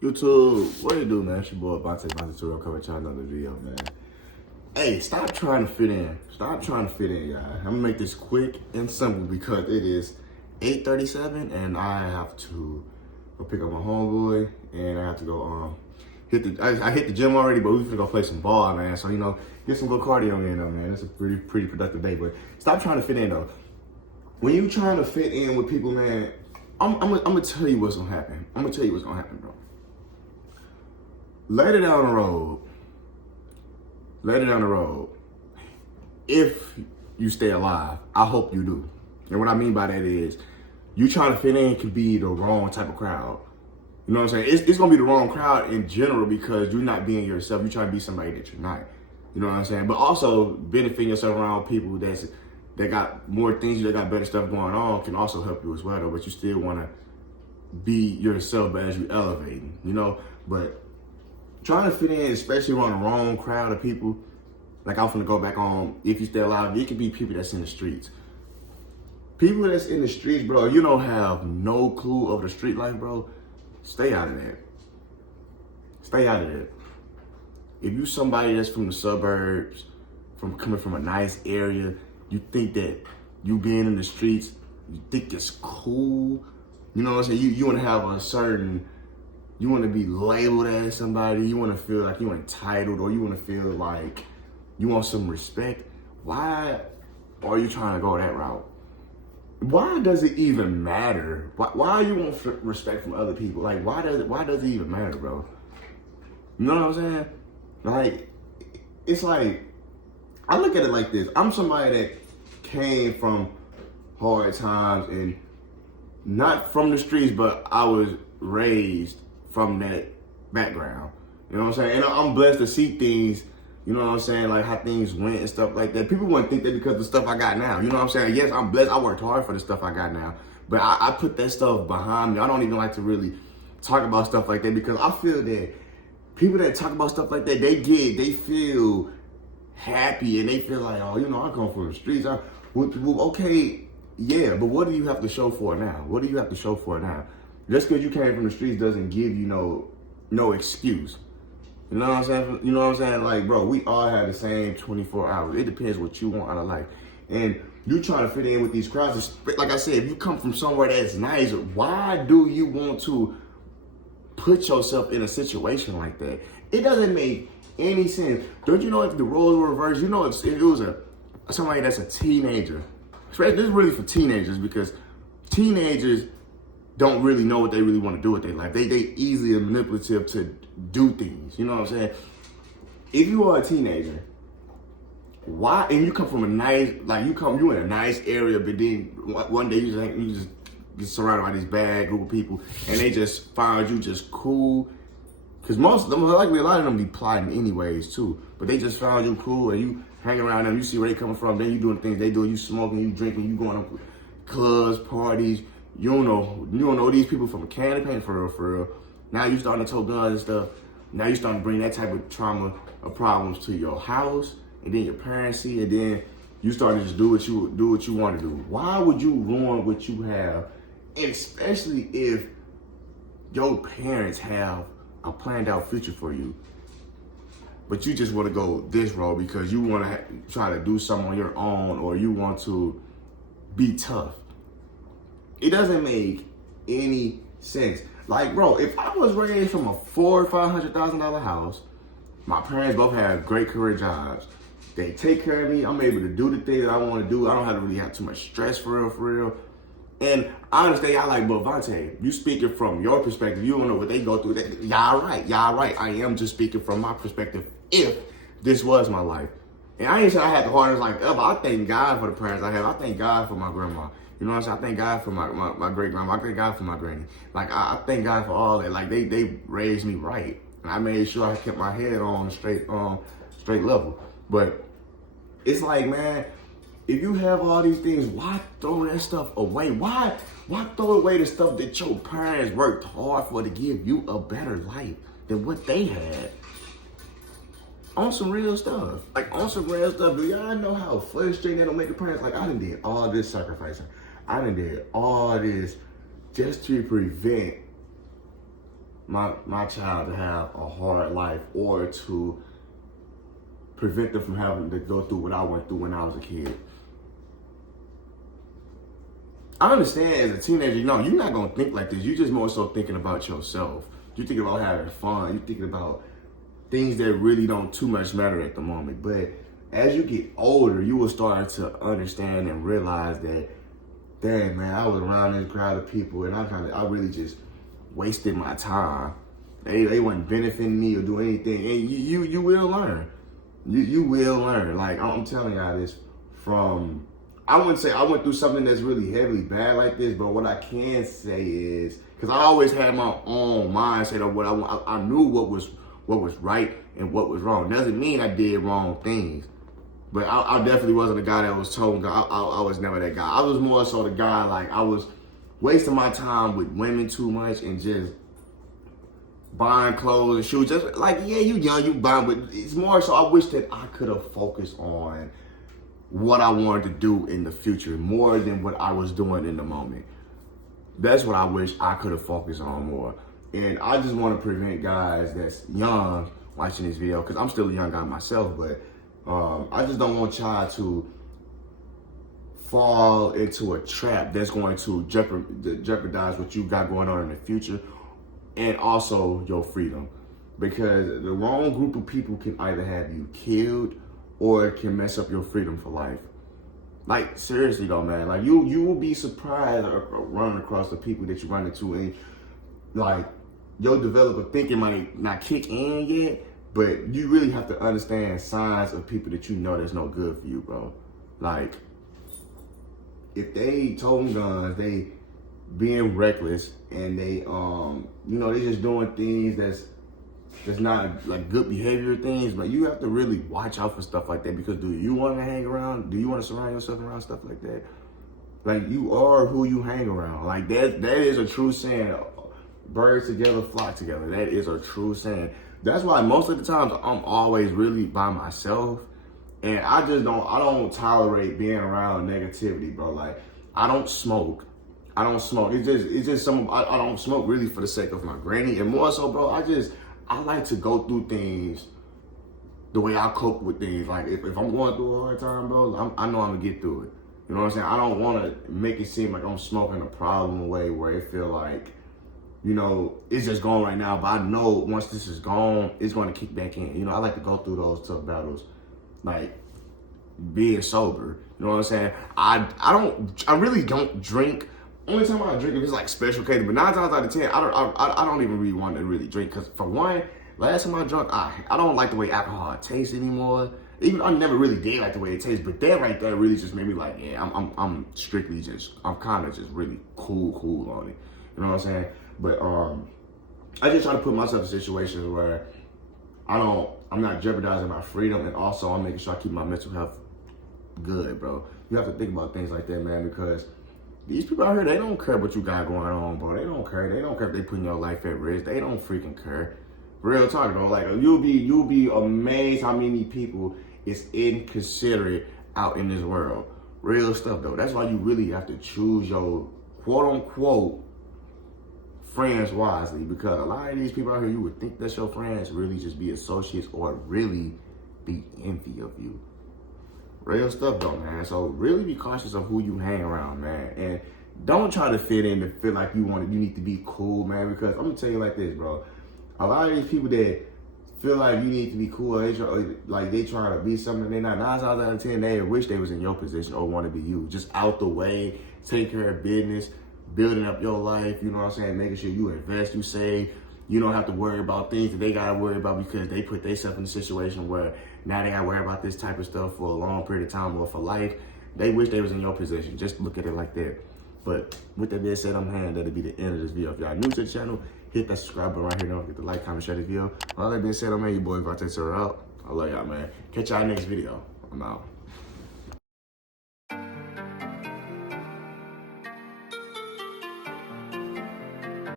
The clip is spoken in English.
YouTube, what do you do, man? It's your boy Bonte coming to another video, man. Hey, stop trying to fit in. Stop trying to fit in, y'all. I'm gonna make this quick and simple because it is 8:37 and I have to go pick up my homeboy and I have to go I hit the gym already, but we're gonna go play some ball, man. So get some good cardio in though, man. It's a pretty productive day. But stop trying to fit in though. When you trying to fit in with people, man, I'm gonna tell you what's gonna happen. I'm gonna tell you what's gonna happen, bro. Later down the road, if you stay alive, I hope you do. And what I mean by that is, you trying to fit in could be the wrong type of crowd. You know what I'm saying? It's gonna be the wrong crowd in general because you're not being yourself. You're trying to be somebody that you're not. You know what I'm saying? But also benefiting yourself around people that got more things, that got better stuff going on can also help you as well though. But you still wanna be yourself but as you elevating, But trying to fit in, especially around the wrong crowd of people, like I'm finna go back on, if you stay alive, it could be people that's in the streets. People that's in the streets, bro, you don't have no clue of the street life, bro, stay out of that. Stay out of that. If you somebody that's from the suburbs, coming from a nice area, you think that you being in the streets, you think it's cool, you know what I'm saying? You wanna have you want to be labeled as somebody, you want to feel like you're entitled, or you want to feel like you want some respect. Why are you trying to go that route? Why does it even matter? Why you want respect from other people? Like, why does it even matter, bro? You know what I'm saying? Like, it's like, I look at it like this. I'm somebody that came from hard times and not from the streets, but I was raised from that background. You know what I'm saying? And I'm blessed to see things, you know what I'm saying, like how things went and stuff like that. People wouldn't think that because of the stuff I got now. You know what I'm saying? Yes, I'm blessed. I worked hard for the stuff I got now. But I put that stuff behind me. I don't even like to really talk about stuff like that because I feel that people that talk about stuff like that, they feel happy and they feel like, oh, I come from the streets. Okay, yeah, but what do you have to show for it now? What do you have to show for it now? Just because you came from the streets doesn't give you no excuse. You know what I'm saying? You know what I'm saying? Like, bro, we all have the same 24 hours. It depends what you want out of life. And you trying to fit in with these crowds. Like I said, if you come from somewhere that's nice, why do you want to put yourself in a situation like that? It doesn't make any sense. Don't you know if the roles were reversed? You know if it was somebody that's a teenager. This is really for teenagers because teenagers don't really know what they really want to do with their life. They easily are manipulative to do things. You know what I'm saying? If you are a teenager, why, and you come from you in a nice area, but then one day you just get surrounded by this bad group of people and they just find you just cool. Because most likely a lot of them be plotting anyways too. But they just found you cool and you hang around them, you see where they coming from, then you doing the things they do, you smoking, you drinking, you going to clubs, parties. You don't know these people from a can of paint for real. Now you starting to tow guns and stuff. Now you starting to bring that type of trauma or problems to your house, and then your parents see, and then you starting to just do what you want to do. Why would you ruin what you have, especially if your parents have a planned out future for you, but you just want to go this road because you want to try to do something on your own, or you want to be tough? It doesn't make any sense. Like, bro, if I was raised from a $400,000 or $500,000 house, my parents both have great career jobs. They take care of me. I'm able to do the things that I want to do. I don't have to really have too much stress for real. And I understand y'all like, but Vontae, you speaking from your perspective. You don't know what they go through. Y'all right. I am just speaking from my perspective if this was my life. And I ain't saying I had the hardest life ever. I thank God for the parents I have. I thank God for my grandma. You know what I'm saying? I thank God for my great grandma. I thank God for my granny. Like, I thank God for all that. Like, they raised me right. And I made sure I kept my head on straight level. But it's like, man, if you have all these things, why throw that stuff away? Why throw away the stuff that your parents worked hard for to give you a better life than what they had? On some real stuff. Like, on some real stuff. Do y'all know how frustrating that'll make the parents? Like, I done did all this sacrificing. I done did all this just to prevent my child to have a hard life or to prevent them from having to go through what I went through when I was a kid. I understand as a teenager, you're not gonna think like this. You're just more so thinking about yourself. You're thinking about having fun. You're thinking about things that really don't too much matter at the moment. But as you get older, you will start to understand and realize that, dang man, I was around this crowd of people and I really just wasted my time. They wasn't benefiting me or doing anything. And you will learn. You will learn. Like I'm telling y'all this from, I wouldn't say I went through something that's really heavily bad like this, but what I can say is, because I always had my own mindset of what I want. I knew what was right and what was wrong. Doesn't mean I did wrong things, but I definitely wasn't the guy that was told. I was never that guy. I was more so the guy, like, I was wasting my time with women too much and just buying clothes and shoes. Just like, yeah, you young, you buying, but it's more so I wish that I could have focused on what I wanted to do in the future more than what I was doing in the moment. That's what I wish I could have focused on more. And I just want to prevent guys that's young watching this video, because I'm still a young guy myself, but I just don't want y'all to fall into a trap that's going to jeopardize what you got going on in the future and also your freedom. Because the wrong group of people can either have you killed or it can mess up your freedom for life. Like, seriously though, man, like you will be surprised running across the people that you run into, and like your developer thinking might not kick in yet, but you really have to understand signs of people that you know that's no good for you, bro. Like, if they toting guns, they being reckless, and they they just doing things that's not like good behavior things, but you have to really watch out for stuff like that, because do you want to hang around? Do you want to surround yourself around stuff like that? Like, you are who you hang around. Like, that is a true saying. Birds together, flock together. That is a true saying. That's why most of the times I'm always really by myself, and I don't tolerate being around negativity, bro. Like, I don't smoke. It's just some, I don't smoke really for the sake of my granny, and more so, bro, I like to go through things the way I cope with things. Like, if I'm going through a hard time, bro, I know I'm gonna get through it. You know what I'm saying? I don't want to make it seem like I'm smoking a problem away where it feel like, it's just gone right now, but I know once this is gone, it's going to kick back in. I like to go through those tough battles, like being sober. You know what I'm saying? I really don't drink. Only time I drink if it's like special occasion, but 9 times out of 10, I don't even really want to really drink, because for one, last time I drunk, I don't like the way alcohol tastes anymore. Even I never really did like the way it tastes, but that right there really just made me like, yeah, I'm strictly just, I'm kind of just really cool on it. You know what I'm saying? But I just try to put myself in situations where I'm not jeopardizing my freedom, and also I'm making sure I keep my mental health good, bro. You have to think about things like that, man, because these people out here, they don't care what you got going on, bro. They don't care. They don't care if they putting your life at risk. They don't freaking care. Real talk, bro. Like, you'll be amazed how many people is inconsiderate out in this world. Real stuff, though. That's why you really have to choose your quote-unquote friends wisely, because a lot of these people out here, you would think that your friends really just be associates or really be envy of you. Real stuff though, man. So really be cautious of who you hang around, man. And don't try to fit in to feel like you need to be cool, man, because I'm gonna tell you like this, bro. A lot of these people that feel like you need to be cool, they try to be something they're not. 9 times out of 10, they wish they was in your position or want to be you. Just out the way, take care of business, building up your life, you know what I'm saying? Making sure you invest, you save. You don't have to worry about things that they got to worry about, because they put themselves in a situation where now they got to worry about this type of stuff for a long period of time or for life. They wish they was in your position. Just look at it like that. But with that being said, that'll be the end of this video. If y'all new to the channel, hit that subscribe button right here. Don't forget to like, comment, share this video. All that being said, I'm your boy, Vontae Sir out. I love y'all, man. Catch y'all next video. I'm out.